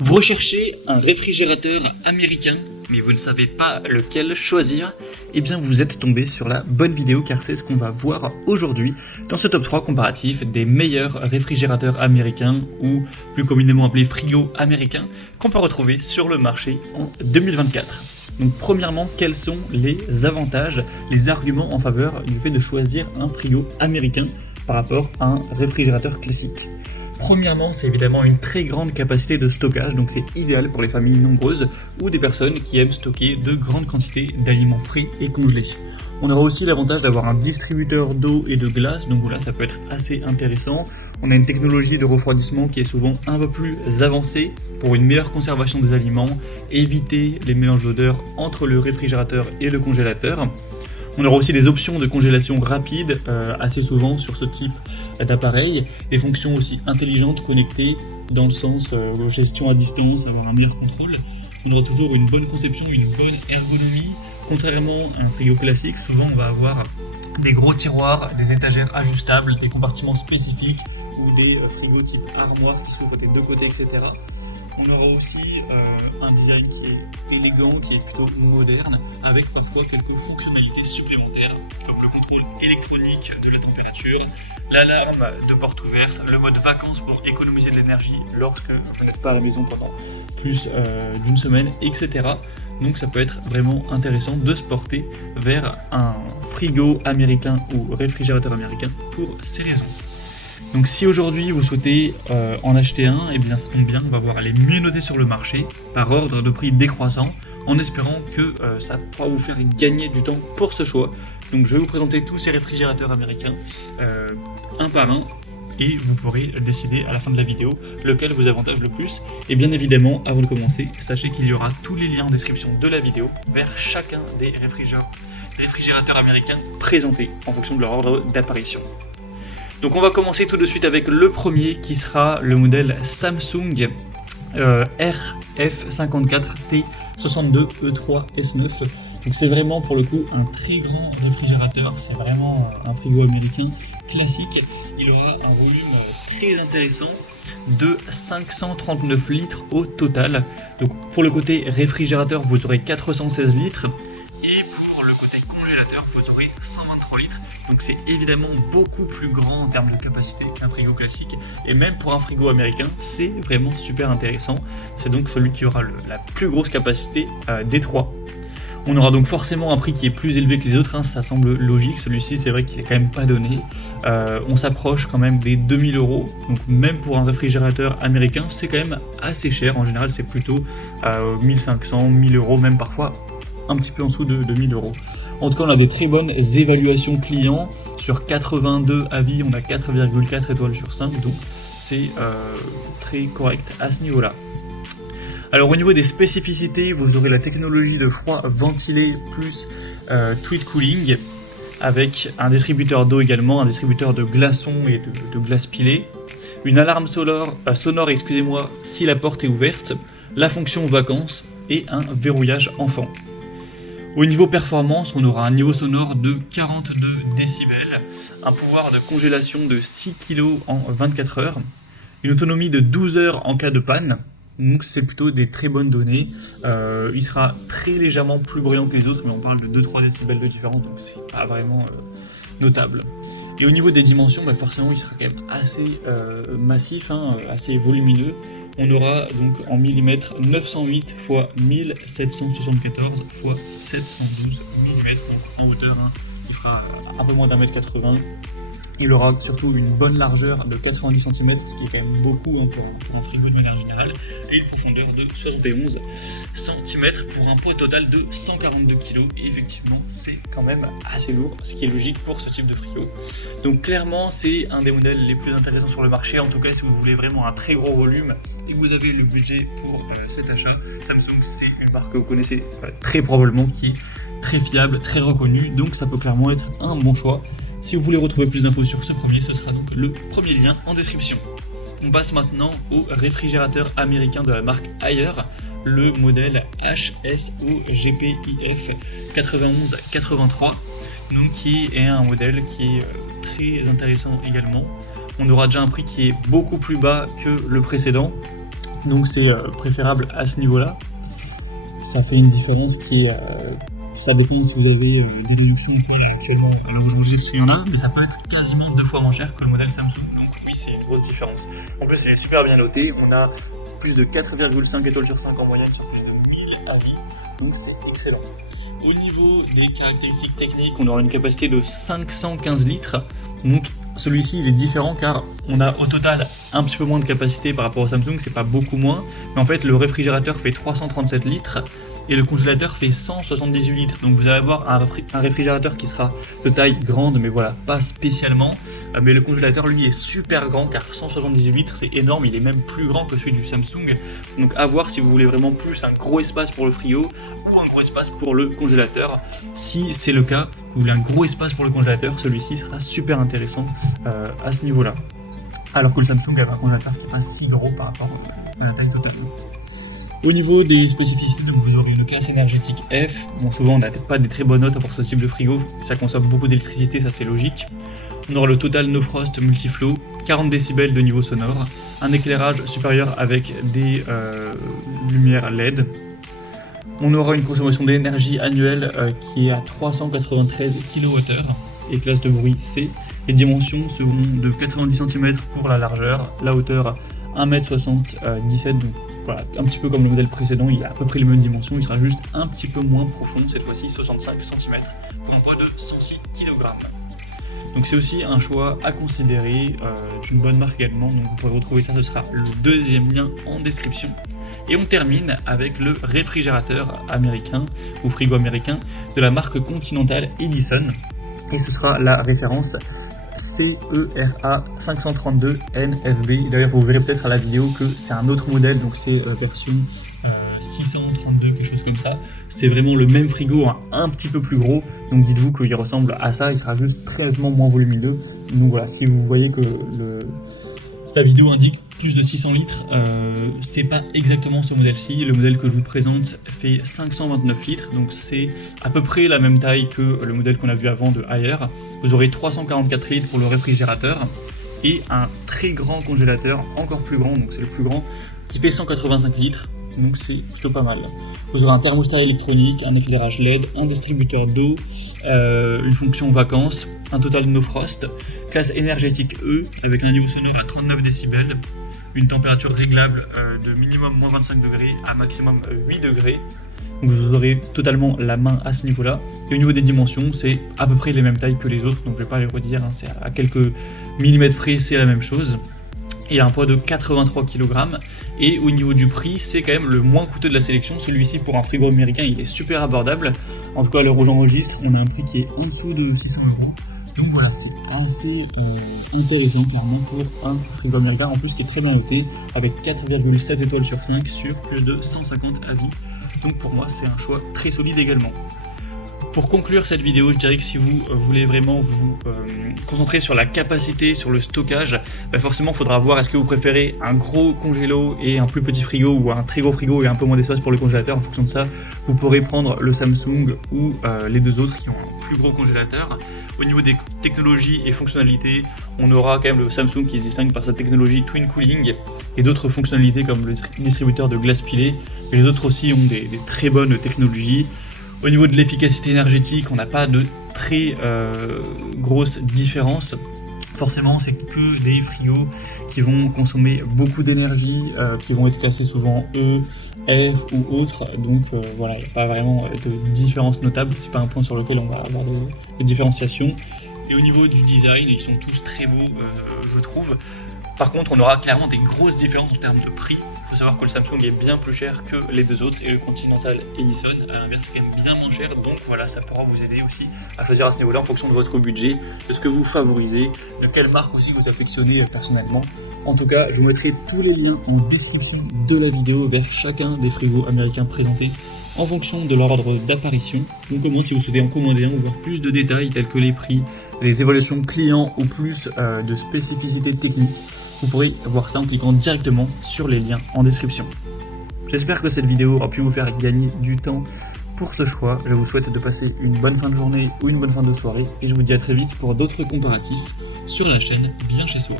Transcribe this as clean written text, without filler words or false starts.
Vous recherchez un réfrigérateur américain, mais vous ne savez pas lequel choisir? Eh bien vous êtes tombé sur la bonne vidéo car c'est ce qu'on va voir aujourd'hui dans ce top 3 comparatif des meilleurs réfrigérateurs américains ou plus communément appelés frigos américains qu'on peut retrouver sur le marché en 2024. Donc premièrement, quels sont les avantages, les arguments en faveur du fait de choisir un frigo américain par rapport à un réfrigérateur classique? Premièrement, c'est évidemment une très grande capacité de stockage, donc c'est idéal pour les familles nombreuses ou des personnes qui aiment stocker de grandes quantités d'aliments frits et congelés. On aura aussi l'avantage d'avoir un distributeur d'eau et de glace, donc voilà, ça peut être assez intéressant. On a une technologie de refroidissement qui est souvent un peu plus avancée pour une meilleure conservation des aliments, éviter les mélanges d'odeurs entre le réfrigérateur et le congélateur. On aura aussi des options de congélation rapide assez souvent sur ce type d'appareil, des fonctions aussi intelligentes, connectées, dans le sens gestion à distance, avoir un meilleur contrôle. On aura toujours une bonne conception, une bonne ergonomie. Contrairement à un frigo classique, souvent on va avoir des gros tiroirs, des étagères ajustables, des compartiments spécifiques ou des frigos type armoire qui s'ouvrent des deux côtés, etc. On aura aussi un design qui est élégant, qui est plutôt moderne, avec parfois quelques fonctionnalités supplémentaires, comme le contrôle électronique de la température, l'alarme de porte ouverte, le mode vacances pour économiser de l'énergie lorsque vous n'êtes pas à la maison pendant plus d'une semaine, etc. Donc ça peut être vraiment intéressant de se porter vers un frigo américain ou réfrigérateur américain pour ces raisons. Donc si aujourd'hui vous souhaitez en acheter un, eh bien ça tombe bien, on va voir les mieux notés sur le marché par ordre de prix décroissant, en espérant que ça pourra vous faire gagner du temps pour ce choix. Donc je vais vous présenter tous ces réfrigérateurs américains un par un, et vous pourrez décider à la fin de la vidéo lequel vous avantage le plus. Et bien évidemment, avant de commencer, sachez qu'il y aura tous les liens en description de la vidéo vers chacun des réfrigérateurs américains présentés en fonction de leur ordre d'apparition. Donc on va commencer tout de suite avec le premier qui sera le modèle Samsung RF54T62E3S9. Donc c'est vraiment pour le coup un très grand réfrigérateur, c'est vraiment un frigo américain classique. Il aura un volume très intéressant de 539 litres au total. Donc pour le côté réfrigérateur, vous aurez 416 litres et pour le côté congélateur, vous aurez 123 litres. Donc c'est évidemment beaucoup plus grand en termes de capacité qu'un frigo classique, et même pour un frigo américain, c'est vraiment super intéressant. C'est donc celui qui aura la plus grosse capacité des trois. On aura donc forcément un prix qui est plus élevé que les autres, ça semble logique. Celui-ci, c'est vrai qu'il est quand même pas donné. On s'approche quand même des 2000 €. Donc même pour un réfrigérateur américain, c'est quand même assez cher. En général, c'est plutôt 1500, 1000 €, même parfois un petit peu en dessous de 2000 €. En tout cas, on a des très bonnes évaluations clients. Sur 82 avis, on a 4,4 étoiles sur 5. Donc c'est très correct à ce niveau-là. Alors au niveau des spécificités, vous aurez la technologie de froid ventilé plus tweed cooling, avec un distributeur d'eau également, un distributeur de glaçons et de glace pilée, une alarme sonore, si la porte est ouverte, la fonction vacances et un verrouillage enfant. Au niveau performance, on aura un niveau sonore de 42 décibels, un pouvoir de congélation de 6 kg en 24 heures, une autonomie de 12 heures en cas de panne. Donc c'est plutôt des très bonnes données. Il sera très légèrement plus bruyant que les autres, mais on parle de 2-3 décibels de différence, donc c'est pas vraiment notable. Et au niveau des dimensions, forcément il sera quand même assez massif, assez volumineux. On aura donc en millimètres 908 x 1774 x 712 mm en hauteur. Il fera un peu moins d'1m80. Il aura surtout une bonne largeur de 90 cm, ce qui est quand même beaucoup pour un frigo de manière générale, et une profondeur de 71 cm pour un poids total de 142 kg. Et effectivement, c'est quand même assez lourd, ce qui est logique pour ce type de frigo. Donc clairement, c'est un des modèles les plus intéressants sur le marché. En tout cas, si vous voulez vraiment un très gros volume et que vous avez le budget pour cet achat, Samsung, c'est une marque que vous connaissez très probablement, qui est très fiable, très reconnue. Donc ça peut clairement être un bon choix. Si vous voulez retrouver plus d'infos sur ce premier, ce sera donc le premier lien en description. On passe maintenant au réfrigérateur américain de la marque Haier, le modèle HSOGPIF 9183, donc qui est un modèle qui est très intéressant également. On aura déjà un prix qui est beaucoup plus bas que le précédent, Donc c'est préférable à ce niveau-là. Ça fait une différence qui est... ça dépend si vous avez des réductions de poids là actuellement. Aujourd'hui, il y en a, mais ça peut être quasiment 2 fois moins cher que le modèle Samsung. Donc oui, c'est une grosse différence. En plus, c'est super bien noté. On a plus de 4,5 étoiles sur 5 en moyenne sur plus de 1000 avis. Donc c'est excellent. Au niveau des caractéristiques techniques, on aura une capacité de 515 litres. Donc celui-ci il est différent car on a au total un petit peu moins de capacité par rapport au Samsung, c'est pas beaucoup moins. Mais en fait le réfrigérateur fait 337 litres et le congélateur fait 178 litres. Donc vous allez avoir un réfrigérateur qui sera de taille grande, mais voilà, pas spécialement. Mais le congélateur lui est super grand car 178 litres c'est énorme, il est même plus grand que celui du Samsung. Donc à voir si vous voulez vraiment plus un gros espace pour le frigo ou un gros espace pour le congélateur. Si c'est le cas, vous voulez un gros espace pour le congélateur, celui-ci sera super intéressant à ce niveau-là. Alors que le Samsung a un congélateur qui n'est pas si gros par rapport à la taille totale. Au niveau des spécificités, donc vous aurez une classe énergétique F. Bon, souvent on n'a pas des très bonnes notes pour ce type de frigo, ça consomme beaucoup d'électricité, ça c'est logique. On aura le Total No Frost Multiflow, 40 décibels de niveau sonore, un éclairage supérieur avec des lumières LED. On aura une consommation d'énergie annuelle qui est à 393 kWh et classe de bruit C. Les dimensions seront de 90 cm pour la largeur, la hauteur 1m77, donc voilà, un petit peu comme le modèle précédent, il a à peu près les mêmes dimensions, il sera juste un petit peu moins profond, cette fois-ci 65 cm, pour un poids de 106 kg. Donc c'est aussi un choix à considérer, d'une bonne marque également, donc vous pourrez retrouver ça, ce sera le deuxième lien en description. Et on termine avec le réfrigérateur américain, ou frigo américain, de la marque Continental Edison, et ce sera la référence CERA 532 NFB. D'ailleurs vous verrez peut-être à la vidéo que c'est un autre modèle, donc c'est version 632, quelque chose comme ça. C'est vraiment le même frigo, un petit peu plus gros, donc dites-vous qu'il ressemble à ça, il sera juste très nettement moins volumineux. Donc voilà, si vous voyez que la vidéo indique plus de 600 litres, c'est pas exactement ce modèle-ci. Le modèle que je vous présente fait 529 litres, donc c'est à peu près la même taille que le modèle qu'on a vu avant de Haier. Vous aurez 344 litres pour le réfrigérateur et un très grand congélateur, encore plus grand, donc c'est le plus grand, qui fait 185 litres, donc c'est plutôt pas mal. Vous aurez un thermostat électronique, un éclairage LED, un distributeur d'eau, une fonction vacances, un Total No Frost, classe énergétique E avec un niveau sonore à 39 décibels, une température réglable de minimum moins 25 degrés à maximum 8 degrés. Donc vous aurez totalement la main à ce niveau-là. Et au niveau des dimensions, c'est à peu près les mêmes tailles que les autres, donc je ne vais pas les redire, hein, c'est à quelques millimètres près, c'est la même chose. Et un poids de 83 kg. Et au niveau du prix, c'est quand même le moins coûteux de la sélection. Celui-ci, pour un frigo américain, il est super abordable. En tout cas, à l'heure où j'enregistre, on a un prix qui est en dessous de 600 €. Donc voilà, c'est assez intéressant clairement pour un frigo américain, en plus qui est très bien noté, avec 4,7 étoiles sur 5 sur plus de 150 avis. Donc pour moi, c'est un choix très solide également. Pour conclure cette vidéo, je dirais que si vous voulez vraiment vous concentrer sur la capacité, sur le stockage, forcément il faudra voir est-ce que vous préférez un gros congélo et un plus petit frigo ou un très gros frigo et un peu moins d'espace pour le congélateur. En fonction de ça, vous pourrez prendre le Samsung ou les deux autres qui ont un plus gros congélateur. Au niveau des technologies et fonctionnalités, on aura quand même le Samsung qui se distingue par sa technologie Twin Cooling et d'autres fonctionnalités comme le distributeur de glace pilée. Mais les autres aussi ont des très bonnes technologies. Au niveau de l'efficacité énergétique, on n'a pas de très grosse différence. Forcément, c'est que des frigos qui vont consommer beaucoup d'énergie, qui vont être classés souvent E, F ou autres. Donc voilà, il n'y a pas vraiment de différence notable. C'est pas un point sur lequel on va avoir de différenciation. Et au niveau du design, ils sont tous très beaux, je trouve. Par contre, on aura clairement des grosses différences en termes de prix. Il faut savoir que le Samsung est bien plus cher que les deux autres et le Continental Edison, à l'inverse, est quand même bien moins cher. Donc voilà, ça pourra vous aider aussi à choisir à ce niveau-là en fonction de votre budget, de ce que vous favorisez, de quelle marque aussi vous affectionnez personnellement. En tout cas, je vous mettrai tous les liens en description de la vidéo vers chacun des frigos américains présentés en fonction de leur ordre d'apparition. Donc au moins, si vous souhaitez en commander un ou voir plus de détails tels que les prix, les évaluations clients ou plus de spécificités techniques, vous pourrez voir ça en cliquant directement sur les liens en description. J'espère que cette vidéo aura pu vous faire gagner du temps pour ce choix. Je vous souhaite de passer une bonne fin de journée ou une bonne fin de soirée et je vous dis à très vite pour d'autres comparatifs sur la chaîne Bien Chez Soi.